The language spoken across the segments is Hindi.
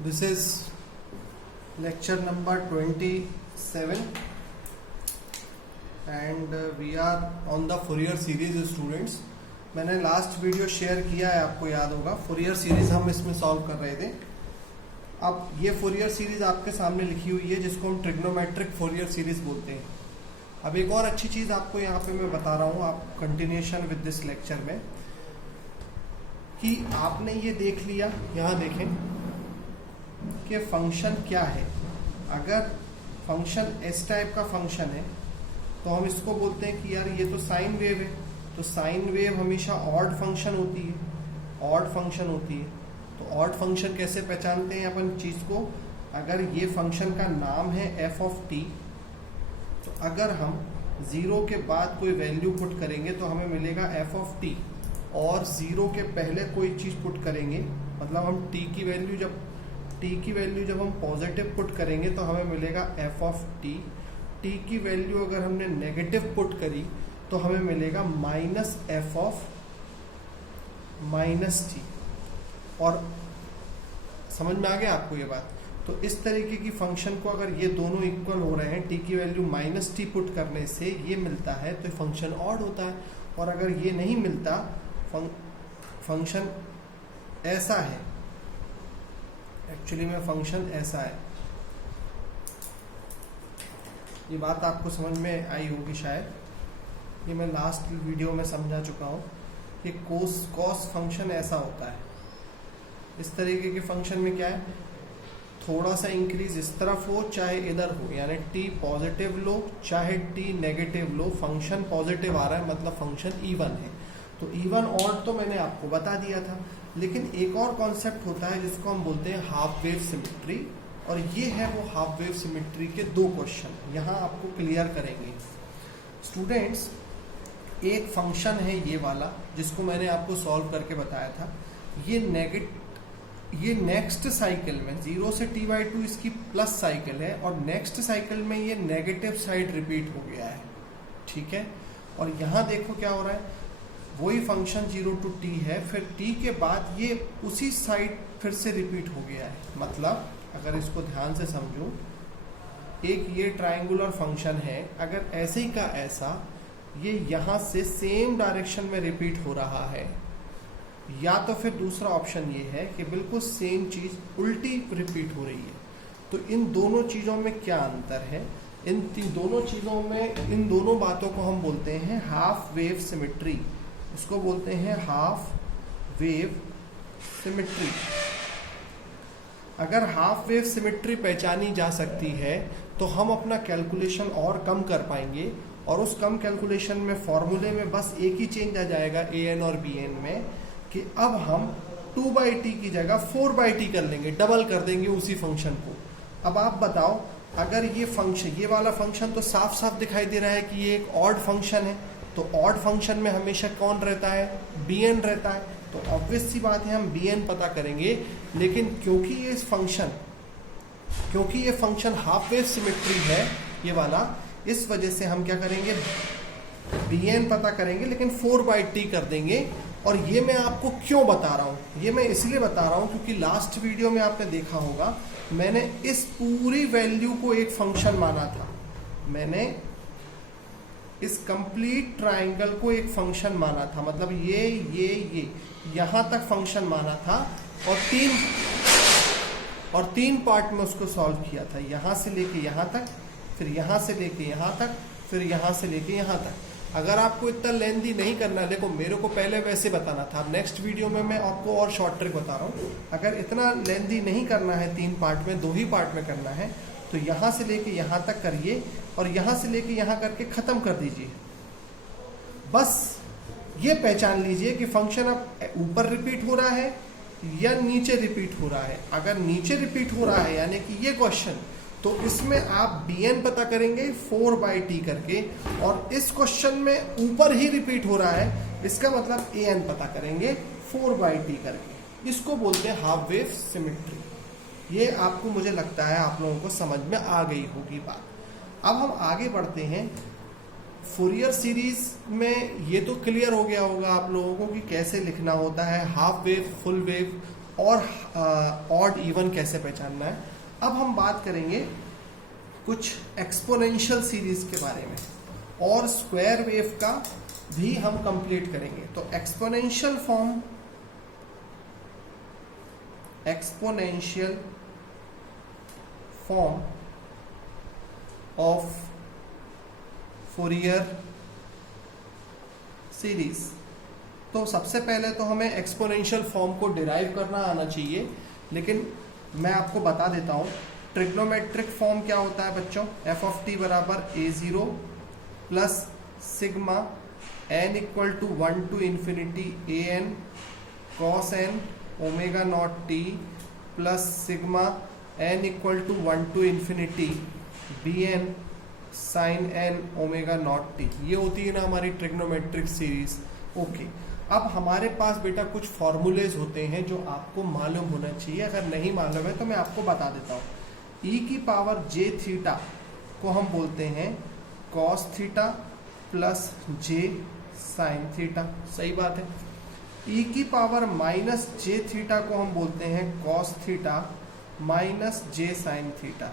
This is lecture number 27 and we are on the Fourier series students. मैंने लास्ट वीडियो शेयर किया है, आपको याद होगा. फोरियर सीरीज हम इसमें सॉल्व कर रहे थे. अब ये फोरियर सीरीज आपके सामने लिखी हुई है जिसको हम ट्रिग्नोमेट्रिक फोरियर सीरीज बोलते हैं. अब एक और अच्छी चीज आपको यहाँ पे मैं बता रहा हूँ, आप कंटिन्यूएशन विद दिस लेक्चर में, कि आपने ये देख लिया, यहाँ देखें कि फंक्शन क्या है. अगर फंक्शन इस टाइप का फंक्शन है तो हम इसको बोलते हैं कि यार ये तो साइन वेव है. तो साइन वेव हमेशा ऑड फंक्शन होती है, ऑड फंक्शन होती है. तो ऑड फंक्शन कैसे पहचानते हैं अपन चीज को? अगर ये फंक्शन का नाम है एफ ऑफ टी, तो अगर हम जीरो के बाद कोई वैल्यू पुट करेंगे तो हमें मिलेगा एफ ऑफ टी, और जीरो के पहले कोई चीज पुट करेंगे, मतलब हम टी की वैल्यू जब हम पॉजिटिव पुट करेंगे तो हमें मिलेगा एफ ऑफ टी. टी की वैल्यू अगर हमने नेगेटिव पुट करी तो हमें मिलेगा minus F of minus T. और समझ में आ गया आपको ये बात? तो इस तरीके की फंक्शन को अगर ये दोनों इक्वल हो रहे हैं, टी की वैल्यू माइनस टी पुट करने से ये मिलता है तो फंक्शन ऑड होता है. और अगर ये नहीं मिलता, फंक्शन ऐसा है, एक्चुअली में फंक्शन ऐसा है. ये बात आपको समझ में आई होगी शायद. ये मैं लास्ट वीडियो में समझा चुका हूँ कि कॉस फंक्शन ऐसा होता है. इस तरीके के फंक्शन में क्या है, थोड़ा सा इंक्रीज इस तरफ हो चाहे इधर हो, यानी टी पॉजिटिव लो चाहे टी नेगेटिव लो, फंक्शन पॉजिटिव आ रहा है मतलब फंक्शन इवन है. तो इवन ऑड तो मैंने आपको बता दिया था. लेकिन एक और कॉन्सेप्ट होता है जिसको हम बोलते हैं हाफ वेव सिमेट्री, और ये है वो हाफ वेव सिमेट्री के दो क्वेश्चन यहाँ आपको क्लियर करेंगे स्टूडेंट्स. एक फंक्शन है ये वाला जिसको मैंने आपको सॉल्व करके बताया था. ये नेक्स्ट साइकिल में 0 से t/2 इसकी प्लस साइकिल है, और नेक्स्ट साइकिल में ये नेगेटिव साइड रिपीट हो गया है. ठीक है. और यहाँ देखो क्या हो रहा है, वही फंक्शन 0 to t है, फिर t के बाद ये उसी साइड फिर से रिपीट हो गया है. मतलब अगर इसको ध्यान से समझो, एक ये ट्रायंगुलर फंक्शन है, अगर ऐसे ही का ऐसा ये यहाँ से सेम डायरेक्शन में रिपीट हो रहा है, या तो फिर दूसरा ऑप्शन ये है कि बिल्कुल सेम चीज उल्टी रिपीट हो रही है. तो इन दोनों चीजों में क्या अंतर है? इन दोनों चीजों में, इन दोनों बातों को हम बोलते हैं हाफ वेव सिमेट्री. इसको बोलते हैं हाफ वेव सिमेट्री. अगर हाफ वेव सिमेट्री पहचानी जा सकती है तो हम अपना कैलकुलेशन और कम कर पाएंगे, और उस कम कैलकुलेशन में फॉर्मूले में बस एक ही चेंज आ जाएगा an और bn में, कि अब हम 2/t की जगह 4/t कर लेंगे, डबल कर देंगे उसी फंक्शन को. अब आप बताओ, अगर ये फंक्शन, ये वाला फंक्शन तो साफ साफ दिखाई दे रहा है कि ये एक ऑड फंक्शन है, तो ऑड फंक्शन में हमेशा कौन रहता है? bn रहता है. तो ऑब्वियस सी बात है हम bn पता करेंगे. लेकिन क्योंकि ये फंक्शन हाफ वेव सिमेट्री है ये वाला, इस वजह से हम क्या करेंगे, bn पता करेंगे लेकिन 4/t कर देंगे. और ये मैं आपको क्यों बता रहा हूँ? ये मैं इसलिए बता रहा हूँ क्योंकि लास्ट वीडियो में आपने देखा होगा, मैंने इस पूरी वैल्यू को एक फंक्शन माना था. मैंने इस कंप्लीट ट्रायंगल को एक फंक्शन माना था, मतलब ये यहाँ तक फंक्शन माना था, और तीन पार्ट में उसको सॉल्व किया था. यहाँ से लेके यहाँ तक, फिर यहाँ से लेके यहाँ तक, फिर यहाँ से लेके यहाँ तक. अगर आपको इतना लेंथी नहीं करना, देखो मेरे को पहले वैसे बताना था, अब नेक्स्ट वीडियो में मैं आपको और शॉर्ट ट्रिक बता रहा हूँ. अगर इतना लेंथी नहीं करना है 3 पार्ट में, 2 ही पार्ट में करना है, तो यहाँ से लेके यहाँ तक करिए, और यहाँ से लेके यहाँ करके ख़त्म कर दीजिए. बस ये पहचान लीजिए कि फंक्शन अब ऊपर रिपीट हो रहा है या नीचे रिपीट हो रहा है. अगर नीचे रिपीट हो रहा है यानी कि ये क्वेश्चन, तो इसमें आप bn पता करेंगे 4/t करके, और इस क्वेश्चन में ऊपर ही रिपीट हो रहा है, इसका मतलब an पता करेंगे 4/t करके. इसको बोलते हैं हाफ वेव सिमेट्री. ये आपको, मुझे लगता है आप लोगों को समझ में आ गई होगी बात. अब हम आगे बढ़ते हैं. फोरियर सीरीज में ये तो क्लियर हो गया होगा आप लोगों को कि कैसे लिखना होता है हाफ वेव, फुल वेव और ऑड इवन कैसे पहचानना है। अब हम बात करेंगे कुछ एक्सपोनेंशियल सीरीज के बारे में और स्क्वायर वेव का भी हम कंप्लीट करेंगे। तो exponential form of Fourier series. तो सबसे पहले तो हमें एक्सपोनेंशियल फॉर्म को डिराइव करना आना चाहिए, लेकिन मैं आपको बता देता हूँ ट्रिग्नोमेट्रिक फॉर्म क्या होता है बच्चों। एफ ऑफ टी बराबर a0 plus sigma n equal to 1 to infinity an cos n omega not T plus sigma n equal to 1 to infinity bn sine n omega not T. ये होती है ना हमारी ट्रिग्नोमेट्रिक सीरीज। ओके, अब हमारे पास बेटा कुछ फॉर्मूलेज होते हैं जो आपको मालूम होना चाहिए। अगर नहीं मालूम है तो मैं आपको बता देता हूँ। e की पावर j थीटा को हम बोलते हैं cos theta plus j sine theta. सही बात है। e की पावर माइनस j थीटा को हम बोलते हैं cos theta minus j sine theta.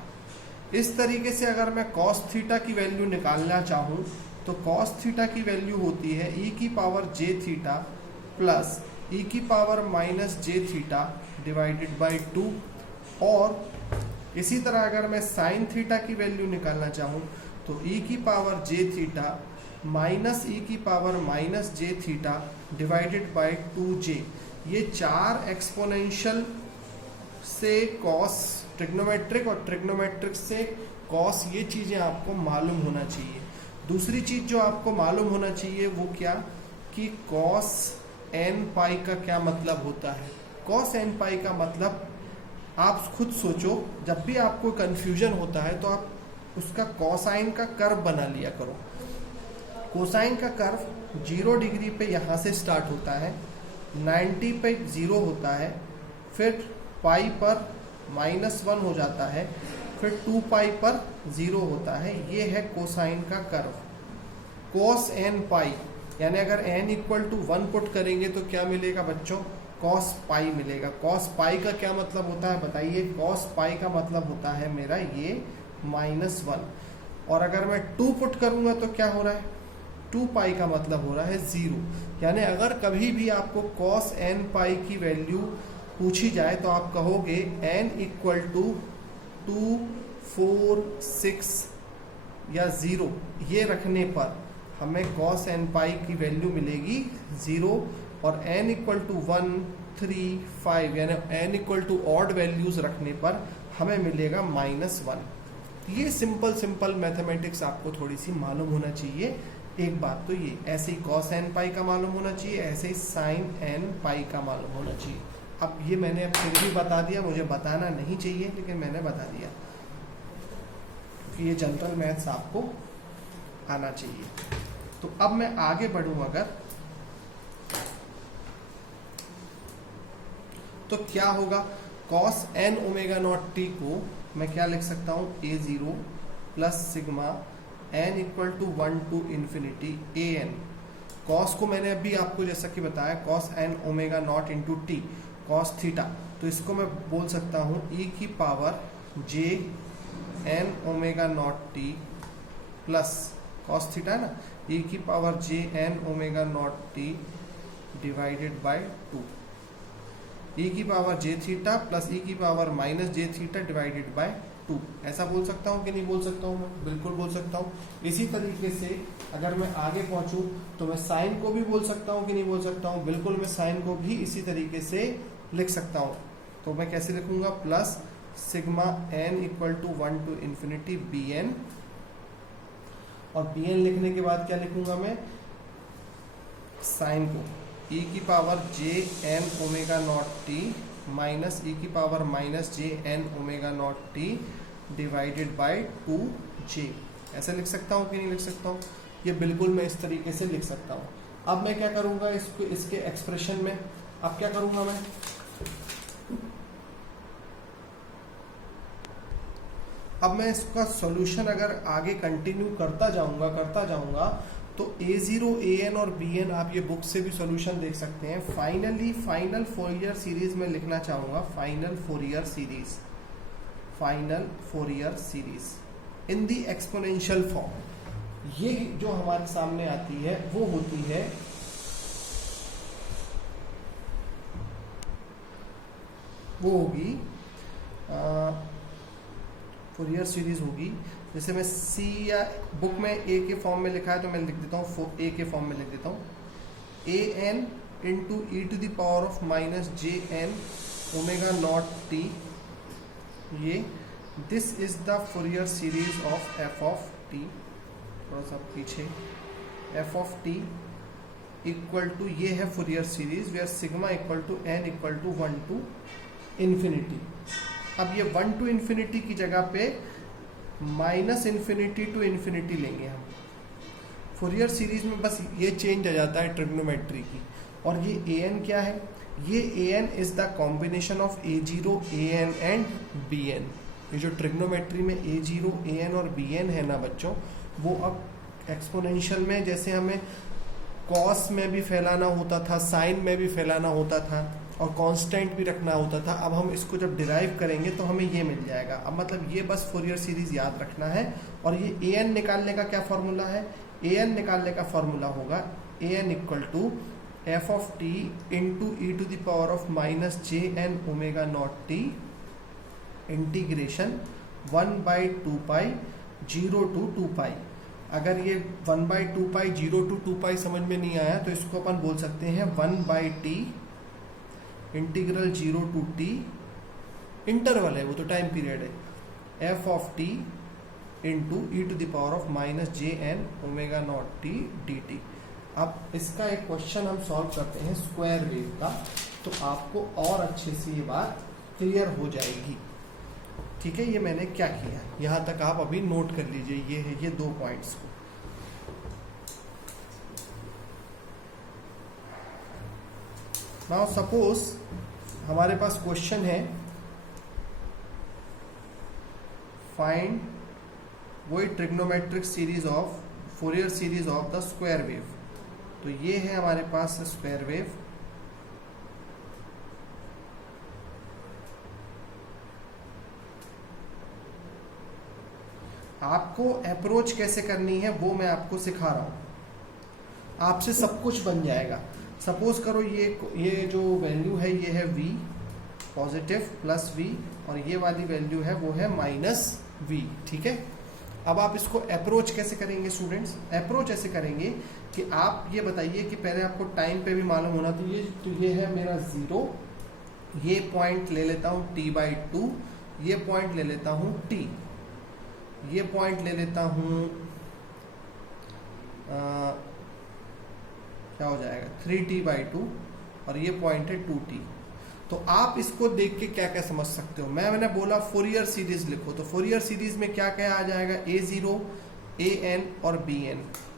इस तरीके से अगर मैं cos थीटा की वैल्यू निकालना चाहूँ तो cos थीटा की वैल्यू होती है e की power j theta plus e की power minus j theta divided by 2। और इसी तरह अगर मैं साइन थीटा की वैल्यू निकालना चाहूँ तो e की power j theta minus e की power minus j theta divided by 2j। ये चार एक्सपोनेंशियल से कॉस ट्रिग्नोमेट्रिक और ट्रिग्नोमेट्रिक से कॉस, ये चीज़ें आपको मालूम होना चाहिए। दूसरी चीज़ जो आपको मालूम होना चाहिए वो क्या कि कॉस n पाई का क्या मतलब होता है। कॉस n पाई का मतलब आप खुद सोचो, जब भी आपको कंफ्यूजन होता है तो आप उसका कोसाइन का कर्व बना लिया करो। कोसाइन का कर्व 0 डिग्री पे यहाँ से स्टार्ट होता है, 90 पे 0 होता है, फिर पाई पर -1 हो जाता है, फिर 2 पाई पर 0 होता है। ये है कोसाइन का कर्व। कोस n पाई यानी अगर n इक्वल टू 1 पुट करेंगे तो क्या मिलेगा बच्चों, कॉस पाई मिलेगा। कॉस पाई का क्या मतलब होता है बताइए। कॉस पाई का मतलब होता है मेरा ये -1। और अगर मैं 2 पुट करूंगा तो क्या हो रहा है, 2 पाई का मतलब हो रहा है 0। यानी अगर कभी भी आपको कॉस n पाई की वैल्यू पूछी जाए तो आप कहोगे n इक्वल टू 2, 4, 6 या 0। ये रखने पर हमें कॉस n पाई की वैल्यू मिलेगी 0। और n इक्वल टू 1, 3, 5 यानी n equal to odd values रखने पर हमें मिलेगा -1। ये सिंपल मैथमेटिक्स आपको थोड़ी सी मालूम होना चाहिए। एक बात तो ये, ऐसे ही कॉस n पाई का मालूम होना चाहिए, ऐसे ही साइन n पाई का मालूम होना चाहिए। अब ये मैंने अब फिर भी बता दिया, मुझे बताना नहीं चाहिए लेकिन मैंने बता दिया कि ये जनरल मैथ्स आपको आना चाहिए। तो अब मैं आगे बढ़ूं अगर, तो क्या होगा, cos n omega not T को मैं क्या लिख सकता हूँ, a0 plus sigma n equal to 1 to infinity an। Cos को मैंने अभी आपको जैसा कि बताया cos n omega naught into T cos theta, तो इसको मैं बोल सकता हूँ e की power j n omega not T plus cos theta है ना, e की power j n omega not T divided bye 2। e की power j theta plus e की power minus j theta divided by 2। ऐसा बोल सकता हूँ कि नहीं बोल सकता हूँ, मैं बिल्कुल बोल सकता हूँ। इसी तरीके से अगर मैं आगे पहुंचूं तो मैं साइन को भी बोल सकता हूँ कि नहीं बोल सकता हूँ, बिल्कुल मैं साइन को भी इसी तरीके से लिख सकता हूँ। तो मैं कैसे लिखूंगा, plus sigma n equal to 1 to infinity bn। और bn लिखने के बाद क्या लिखूंगा मैं, साइन को e की power j n omega not T minus e की power minus j n omega not T divided bye 2j। ऐसे लिख सकता हूँ कि नहीं लिख सकता हूँ, ये बिल्कुल मैं इस तरीके से लिख सकता हूँ। अब मैं क्या करूँगा, इसको इसके एक्सप्रेशन में अब क्या करूँगा मैं, अब मैं इसका सॉल्यूशन अगर आगे कंटिन्यू करता जाऊंगा तो A0, AN और BN आप ये बुक से भी सॉल्यूशन देख सकते हैं। फाइनली फाइनल फोरियर सीरीज में लिखना चाहूँगा, final Fourier series in the exponential form. ये जो हमारे सामने आती है वो होती है वो होगी फोरियर सीरीज होगी। जैसे मैं C या बुक में A के फॉर्म में लिखा है तो मैं लिख देता हूँ, A के फॉर्म में लिख देता हूँ, AN into e⁻−jn omega not t, ये this is the Fourier series of f of t, थोड़ा सा पीछे, f of t equal to, ये है Fourier series where sigma equal to n equal to 1 to infinity. अब ये 1 to इन्फिनिटी की जगह पे -∞ to इन्फिनिटी लेंगे हम। फोरियर सीरीज में बस ये चेंज आ जाता है ट्रिग्नोमेट्री की। और ये an क्या है? ये an is the combination of a0, an and bn। ये जो ट्रिग्नोमेट्री में a0, an और bn है ना बच्चों, वो अब एक्सपोनेंशियल में जैसे हमें कॉस में भी फैलाना होता था, साइन में भी फैलाना होता था और कांस्टेंट भी रखना होता था, अब हम इसको जब डिराइव करेंगे तो हमें ये मिल जाएगा। अब मतलब ये बस फोरियर सीरीज याद रखना है। और ये an निकालने का क्या फॉर्मूला है? an निकालने का फॉर्मूला होगा an equal to f of t into e⁻−jn omega not t integration 1/2π 0 to 2π। अगर ये 1/2π 0 to 2π समझ में नहीं आया तो इसको अपन बोल सकते हैं 1/t integral 0 to t, interval है वो तो टाइम पीरियड है, f of t into e⁻−jn omega not t dt। अब इसका एक क्वेश्चन हम सॉल्व करते हैं स्क्वायर वेव का, तो आपको और अच्छे से ये बात क्लियर हो जाएगी। ठीक है, ये मैंने क्या किया यहाँ तक आप अभी नोट कर लीजिए, ये है ये 2 पॉइंट्स को। नाउ सपोज हमारे पास क्वेश्चन है फाइंड वही trigonometric series of Fourier series of the square wave. तो ये है हमारे पास स्क्वायर वेव, आपको अप्रोच कैसे करनी है वो मैं आपको सिखा रहा हूं। आपसे सब कुछ बन जाएगा। सपोज करो ये जो वैल्यू है ये है v पॉजिटिव प्लस v और ये वाली वैल्यू है वो है -v। ठीक है, अब आप इसको अप्रोच कैसे करेंगे स्टूडेंट्स? अप्रोच ऐसे करेंगे कि आप ये बताइए कि पहले आपको टाइम पे भी मालूम होना, तो ये है मेरा 0, ये पॉइंट ले लेता हूँ t/2, ये पॉइंट ले लेता हूँ t, ये पॉइंट ले लेता हूँ क्या हो जाएगा 3t/2 और ये पॉइंट है 2t। तो आप इसको देख के क्या क्या समझ सकते हो? मैंने बोला फोरियर सीरीज लिखो, तो फोरियर सीरीज में क्या क्या आ जाएगा? a0, an और bn,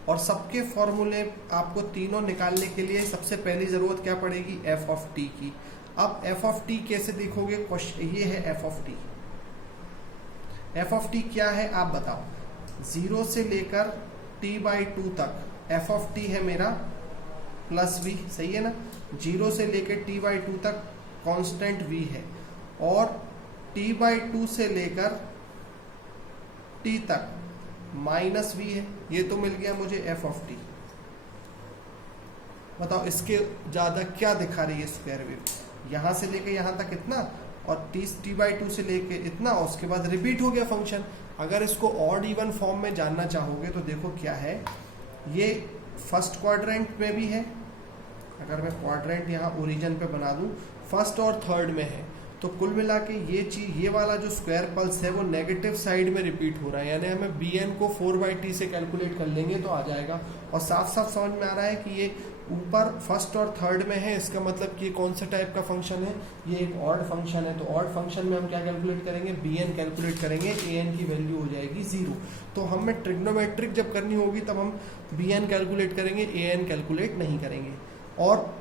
और सबके फॉर्मूले आपको तीनों निकालने के लिए सबसे पहली जरूरत क्या पड़ेगी? f ऑफ t की। अब f ऑफ t कैसे देखोगे? ये है f of t। f of t क्या है आप बताओ? 0 से लेकर t/2 तक f ऑफ t है मेरा प्लस v, सही है ना? 0 से लेकर t/2 तक कांस्टेंट v है, और t/2 से लेकर t तक -v है। ये तो मिल गया मुझे f ऑफ t। बताओ इसके ज्यादा क्या दिखा रही है स्क्वायर वेव? यहां से लेकर यहां तक इतना और t/2 से लेके इतना, और उसके बाद रिपीट हो गया फंक्शन। अगर इसको ऑड इवन फॉर्म में जानना चाहोगे तो देखो क्या है, ये फर्स्ट क्वाड्रेंट में भी है। अगर मैं क्वाड्रेंट यहाँ ओरिजिन पे बना दूं, फर्स्ट और थर्ड में है, तो कुल मिला के ये चीज, ये वाला जो स्क्वायर पल्स है वो नेगेटिव साइड में रिपीट हो रहा है, यानी हमें bn को 4/t से कैलकुलेट कर लेंगे तो आ जाएगा। और साफ साफ समझ में आ रहा है कि ये ऊपर फर्स्ट और थर्ड में है, इसका मतलब कि कौन सा टाइप का फंक्शन है? ये एक ऑड फंक्शन है। तो ऑड फंक्शन में हम क्या कैलकुलेट करेंगे? bn कैलकुलेट करेंगे, an की वैल्यू हो जाएगी 0। तो हमें ट्रिग्नोमेट्रिक जब करनी होगी तब हम bn कैलकुलेट करेंगे, an कैलकुलेट नहीं करेंगे। और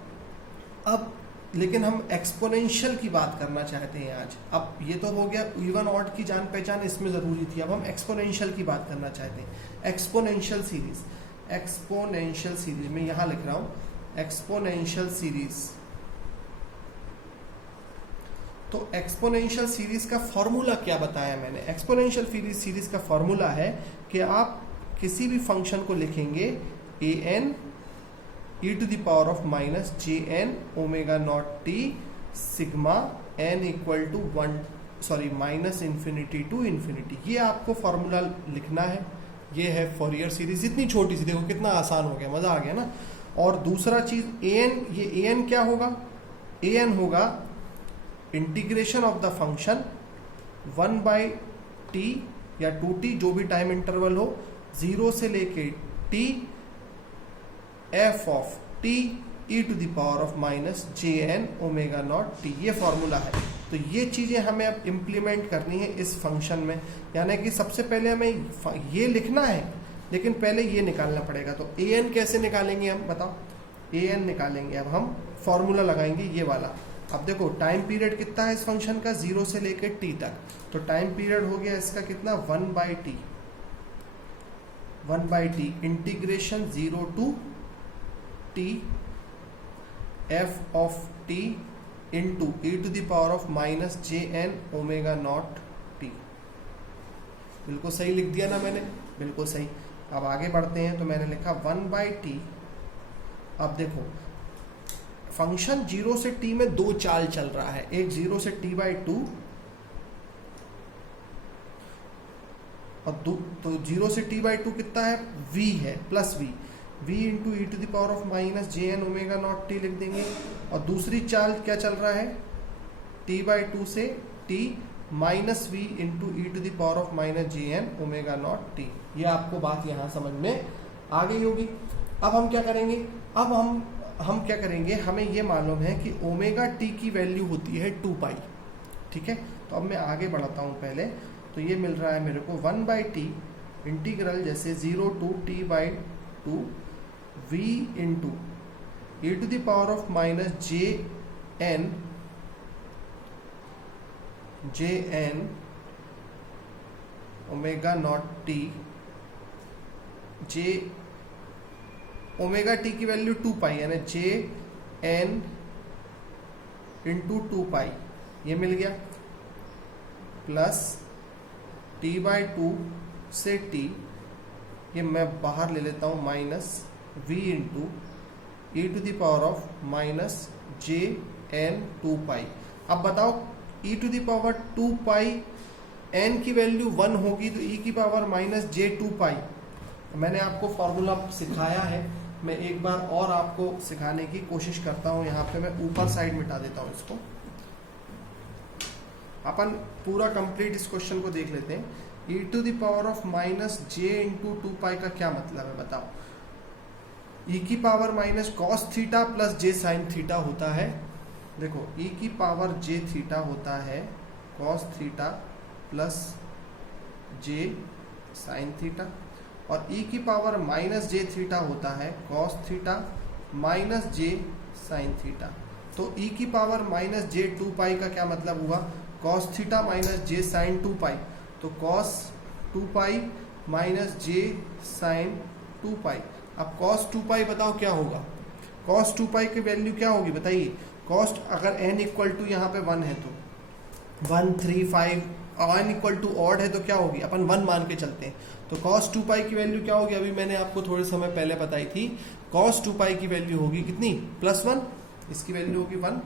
अब लेकिन हम एक्सपोनेंशियल की बात करना चाहते हैं आज। अब ये तो हो गया इवन ऑड की जान पहचान इसमें ज़रूरी थी, अब हम एक्सपोनेंशियल की बात करना चाहते हैं। एक्सपोनेंशियल सीरीज, एक्सपोनेंशियल सीरीज, मैं यहां लिख रहा हूं एक्सपोनेंशियल सीरीज। तो एक्सपोनेंशियल सीरीज का फॉर्मूला क्या बताया मैंने? एक्सपोनेंशियल सीरीज का फॉर्मूला है कि आप किसी भी फंक्शन को लिखेंगे an e to the power of minus J N omega not T sigma n equal to minus infinity to infinity. ये आपको फॉर्मूला लिखना है। ये है फॉरियर सीरीज, इतनी छोटी सी, देखो कितना आसान हो गया, मजा आ गया ना। और दूसरा चीज an, ये an क्या होगा? an होगा integration of the function 1/t या 2t, जो भी टाइम इंटरवल हो, 0 से लेके t f of t e to the power of minus J N omega not T. ये फॉर्मूला है। तो ये चीजें हमें अब इम्प्लीमेंट करनी है इस फंक्शन में, यानी कि सबसे पहले हमें ये लिखना है, लेकिन पहले ये निकालना पड़ेगा। तो an कैसे निकालेंगे हम, बताओ? an निकालेंगे, अब हम फॉर्मूला लगाएंगे ये वाला। अब देखो टाइम पीरियड कितना है इस फंक्शन का, 0 से लेकर t तक। तो टाइम पीरियड हो गया इसका कितना, 1/t integration 0 to t f of t into e to the power of minus J N omega not T. बिल्कुल सही लिख दिया ना मैंने, बिल्कुल सही। अब आगे बढ़ते हैं, तो मैंने लिखा 1/t। अब देखो फंक्शन 0 से t में दो चाल चल रहा है, एक 0 से t/2 और तो 0 से t/2 कितना है, v है, plus v into E to the power of minus J N omega not T लिख देंगे। और दूसरी चाल क्या चल रहा है, t/2 से t minus V into E to the power of minus J N omega not T. ये आपको बात यहाँ समझ में आ गई होगी। अब हम क्या करेंगे, अब हम क्या करेंगे, हमें ये मालूम है कि ओमेगा टी की वैल्यू होती है 2 ठीक है। तो अब मैं आगे बढ़ाता हूँ पहले। तो ये मिल रहा है मेरे को 1/t इंटीग्रल, जैसे 0 to t/2 v into e to the power of minus J N omega not T. J omega T की वैल्यू 2 यानी जे एन इंटू 2 ये मिल गया, प्लस t/2 से t, ये मैं बाहर ले लेता हूँ, minus v into e to the power of minus J N 2 अब बताओ e to the power 2 n की वैल्यू 1 होगी तो e की पावर माइनस जे 2 मैंने आपको फॉर्मूला सिखाया है, मैं एक बार और आपको सिखाने की कोशिश करता हूँ। यहाँ पे मैं ऊपर साइड मिटा देता हूँ इसको। अपन पूरा कंप्लीट इस क्वेश्चन को देख लेते हैं। e to the power of minus j into 2 का क्या मतलब है, बताओ? e की power minus cos theta plus j sine theta होता है। देखो e की पावर जे थीटा होता है cos theta plus j sine theta, और e की पावर माइनस जे थीटा होता है कॉस थीटा माइनस जे साइन थीटा। तो e की पावर माइनस जे 2 का क्या मतलब हुआ, कॉस थीटा माइनस जे साइन 2 तो कॉस 2 माइनस जे साइन 2 अब कॉस 2 बताओ क्या होगा, कॉस 2 की वैल्यू क्या होगी बताइए? कॉस्ट अगर n इक्वल टू यहाँ पे 1 है तो 1 3 5, n इक्वल टू ऑड है तो क्या होगी, अपन 1 मान के चलते हैं। तो cos 2 की वैल्यू क्या होगी, अभी मैंने आपको थोड़े समय पहले बताई थी। cos 2 की वैल्यू होगी कितनी, +1, इसकी वैल्यू होगी 1।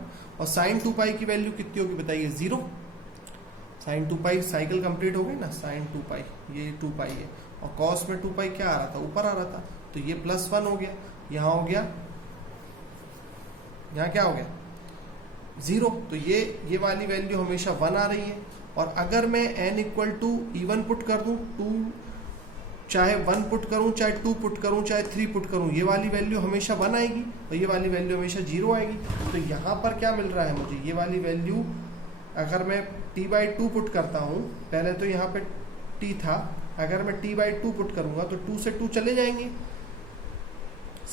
और sin 2 की वैल्यू कितनी होगी बताइए, 0। sin 2 साइकिल कंप्लीट हो गई ना, sin 2 ये 2 है, और cos में 2 क्या आ रहा था, ऊपर आ रहा था, तो ये +1 हो गया। यहाँ हो गया, यहाँ क्या हो गया, 0। तो ये वाली वैल्यू हमेशा 1 आ रही है। और अगर मैं n equal to even put कर दूं, 2 चाहे 1 पुट करूं, चाहे 2 पुट करूं, चाहे 3 पुट करूं, ये वाली वैल्यू हमेशा 1 आएगी और ये वाली वैल्यू हमेशा 0 आएगी। तो यहाँ पर क्या मिल रहा है मुझे, ये वाली वैल्यू अगर मैं t/2 पुट करता हूँ, पहले तो यहाँ पे t था, अगर मैं t/2 पुट करूंगा तो 2 से 2 चले जाएंगे।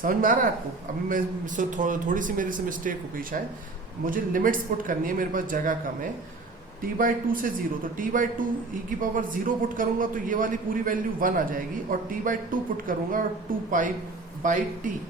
समझ में आ रहा है आपको? अब मैं थोड़ी सी मेरे से मिस्टेक हो गई शायद, मुझे लिमिट्स पुट करनी है, मेरे पास जगह कम है। t बाई टू से 0, तो t बाई टू ई की पावर 0 पुट करूंगा तो ये वाली पूरी वैल्यू 1 आ जाएगी, और t बाई टू पुट करूंगा और 2 पाई बाई टी,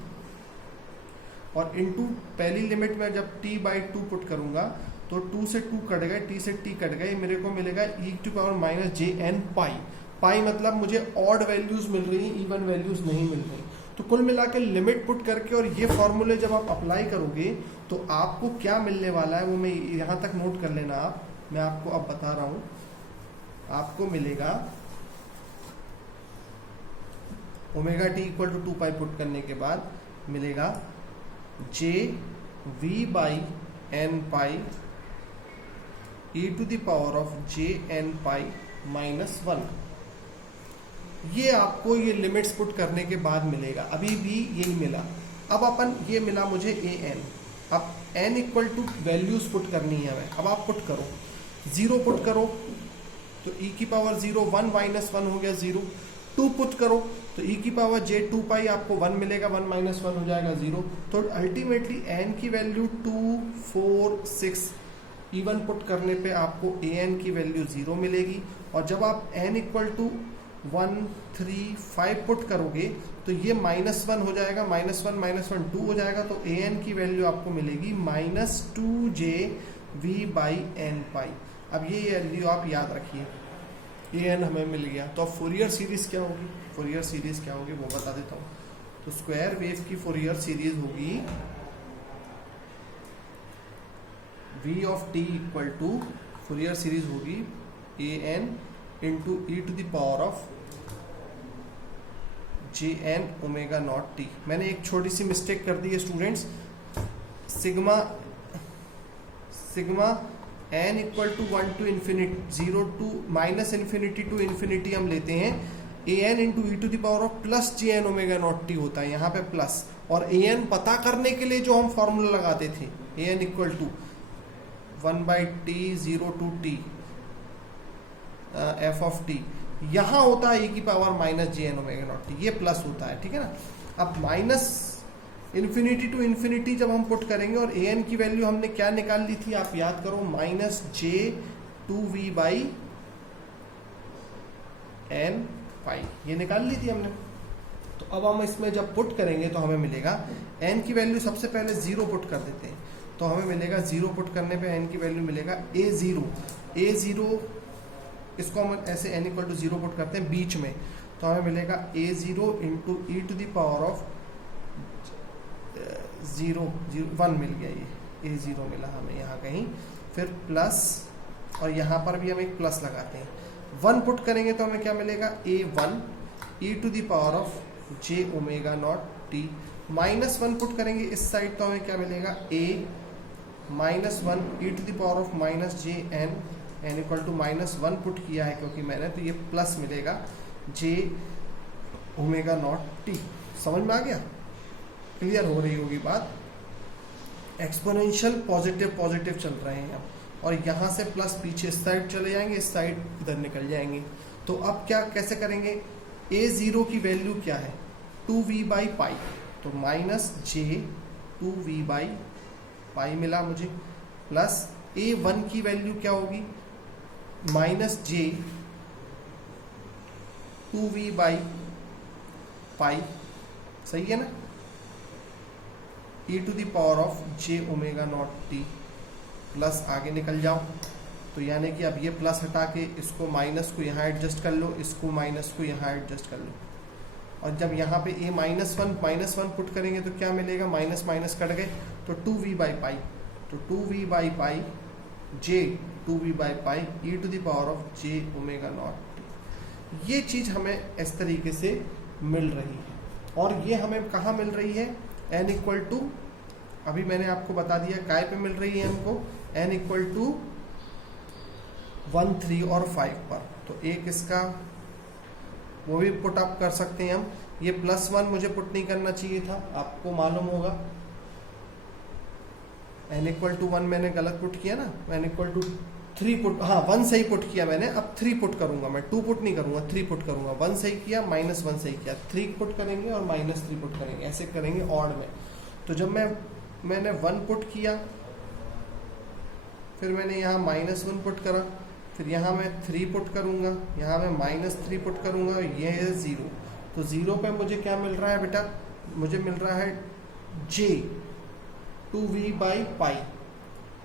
और इनटू पहली लिमिट में जब t बाई टू पुट करूंगा तो 2 से 2 कट गए, t से t कट गए, मेरे को मिलेगा e to power minus J n pi. Pi मतलब मुझे ऑड वैल्यूज मिल रही हैं, इवन वैल्यूज नहीं मिल रही। तो कुल मिला के लिमिट पुट करके और ये फॉर्मूले जब आप अप्लाई करोगे तो आपको क्या मिलने वाला है वो मैं यहाँ तक नोट कर लेना आप, मैं आपको अब बता रहा हूँ। आपको मिलेगा omega t equal to 2 pi put करने के बाद मिलेगा j v by n pi E to the power of j n pi minus 1। ये आपको ये लिमिट्स पुट करने के बाद मिलेगा, अभी भी यही मिला। अब अपन ये मिला मुझे ए एन, अब N equal to values put करनी है हमें। अब आप पुट करो, 0 पुट करो तो e की पावर 0, 1 माइनस 1 हो गया 0। 2 पुट करो तो e की पावर j 2 पाई आपको 1 मिलेगा, 1 माइनस 1 हो जाएगा 0। तो अल्टीमेटली n की वैल्यू 2, 4, 6 इवन पुट करने पे आपको an की वैल्यू 0 मिलेगी। और जब आप n इक्वल टू 1, 3, 5 पुट करोगे तो ये -1 हो जाएगा, -1 -1 2 हो जाएगा, तो an की वैल्यू आपको मिलेगी -2j v बाई एन पाई। अब ये वैल्यू आप याद रखिए, an हमें मिल गया। तो अब फोरियर सीरीज क्या होगी, फोरियर सीरीज क्या होगी वो बता देता हूँ। तो स्क्वायर वेव की फोरियर सीरीज होगी v of t equal to, Fourier series होगी an into E to the power of j N omega not t. मैंने एक छोटी सी मिस्टेक कर दी है students, sigma n equal to 1 to infinity 0 to minus infinity to infinity हम लेते हैं a n into E to the power of plus j N omega not t होता है यहाँ पे प्लस। और ए एन पता करने के लिए जो हम फॉर्मूला लगाते थे, a n equal to 1 by t 0 to t f of t, यहाँ होता है e की power minus J N omega not T, ये प्लस होता है, ठीक है ना। अब माइनस इन्फिनिटी टू इन्फिनिटी जब हम पुट करेंगे, और ए एन की वैल्यू हमने क्या निकाल ली थी आप याद करो, minus j 2v by n pi, ये निकाल ली थी हमने। तो अब हम इसमें जब पुट करेंगे तो हमें मिलेगा n की वैल्यू सबसे पहले 0 पुट कर देते हैं, तो हमें मिलेगा 0 पुट करने पे n की वैल्यू मिलेगा a0, इसको हम ऐसे n इक्वल टू 0 पुट करते हैं बीच में, तो हमें मिलेगा a0 into E to the power of 1 मिल गया, ये a0 मिला हमें यहाँ कहीं, फिर प्लस, और यहाँ पर भी हम एक प्लस लगाते हैं। 1 पुट करेंगे तो हमें क्या मिलेगा a1 E to the power of j omega not t। -1 put करेंगे इस साइड तो हमें क्या मिलेगा a -1 E to the power of minus J N equal to -1 put किया है क्योंकि मैंने, तो ये प्लस मिलेगा j ओमेगा नॉट t। समझ में आ गया, क्लियर हो रही होगी बात। एक्सपोनेंशियल पॉजिटिव चल रहे हैं अब, और यहाँ से प्लस पीछे इस साइड चले जाएंगे, इस साइड इधर निकल जाएंगे। तो अब क्या कैसे करेंगे, a0 की वैल्यू क्या है 2v बाई पाई, तो माइनस j 2v बाई पाई मिला मुझे, प्लस a1 की वैल्यू क्या होगी माइनस j 2v बाई पाई, सही है ना, e to the power of j omega not t, plus आगे निकल जाओ। तो यानी कि अब ये प्लस हटा के इसको माइनस को यहाँ एडजस्ट कर लो, इसको माइनस को यहाँ एडजस्ट कर लो, और जब यहाँ पे a -1 पुट करेंगे तो क्या मिलेगा, माइनस माइनस कट गए तो 2v बाई पाई, तो 2v by pi j 2v by pi E to the power of j omega not t। ये चीज़ हमें इस तरीके से मिल रही है, और ये हमें कहाँ मिल रही है, n इक्वल टू, अभी मैंने आपको बता दिया काय पे मिल रही है हमको, n इक्वल टू 1, 3 और 5 पर। तो एक इसका वो भी पुट अप कर सकते हैं हम, ये +1 मुझे पुट नहीं करना चाहिए था, आपको मालूम होगा n इक्वल टू 1 मैंने गलत पुट किया ना, n इक्वल टू 3 पुट, हाँ 1 सही पुट किया मैंने, अब 3 पुट करूंगा मैं, 2 पुट नहीं करूंगा, 3 पुट करूंगा। 1 सही किया, -1 सही किया, 3 पुट करेंगे और -3 पुट करेंगे, ऐसे करेंगे ऑड में। तो जब मैंने 1 पुट किया फिर मैंने यहाँ -1 पुट करा, फिर यहाँ मैं 3 पुट करूँगा, यहाँ मैं -3 पुट करूँगा, ये है 0। तो 0 पे मुझे क्या मिल रहा है बेटा, मुझे मिल रहा है j 2v बाई पाई।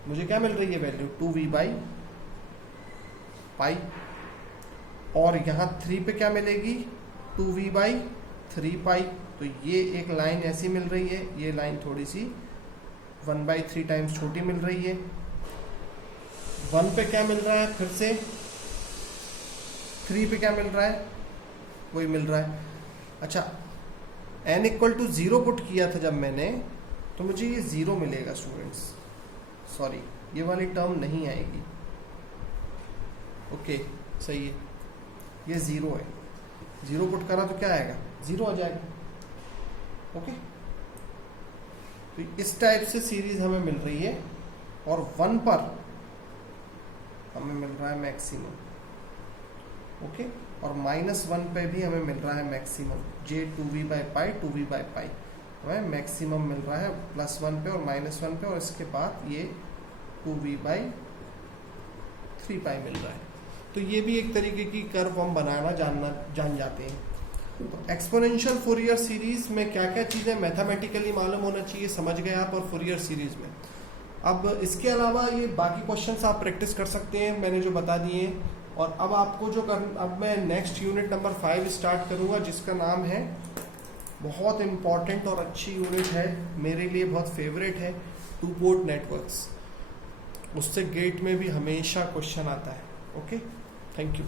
मुझे क्या मिल रही है वैल्यू 2v बाई पाई। और यहाँ 3 पे क्या मिलेगी 2v बाई 3 पाई। तो ये एक लाइन ऐसी मिल रही है, ये लाइन थोड़ी सी 1/3 टाइम्स छोटी मिल रही है। 1 पे क्या मिल रहा है, फिर से 3 पे क्या मिल रहा है, वही मिल रहा है। अच्छा, n = 0 पुट किया था जब मैंने, तो मुझे ये 0 मिलेगा स्टूडेंट्स, सॉरी ये वाली टर्म नहीं आएगी। ओके सही है, ये 0 है, 0 पुट करा तो क्या आएगा 0 आ जाएगा। ओके, तो इस टाइप से सीरीज हमें मिल रही है और 1 पर हमें मिल रहा है मैक्सिमम। ओके, और -1 पे भी हमें मिल रहा है maximum, j 2v by pi 2v by पाई हमें मैक्सिमम मिल रहा है +1 पे और -1 पे, और इसके बाद ये 2v बाई 3 पाई मिल रहा है। तो ये भी एक तरीके की कर्व हम बनाना जान जाते हैं। तो एक्सपोनेंशियल फूरियर सीरीज में क्या क्या चीज़ें मैथमेटिकली मालूम होना चाहिए, समझ गए आप, और फूरियर सीरीज में। अब इसके अलावा ये बाकी क्वेश्चंस आप प्रैक्टिस कर सकते हैं, मैंने जो बता दिए। और अब आपको जो अब मैं नेक्स्ट यूनिट नंबर 5 स्टार्ट करूंगा, जिसका नाम है, बहुत इम्पॉर्टेंट और अच्छी यूनिट है, मेरे लिए बहुत फेवरेट है, 2 पोर्ट नेटवर्क्स। उससे गेट में भी हमेशा क्वेश्चन आता है। Okay, thank you.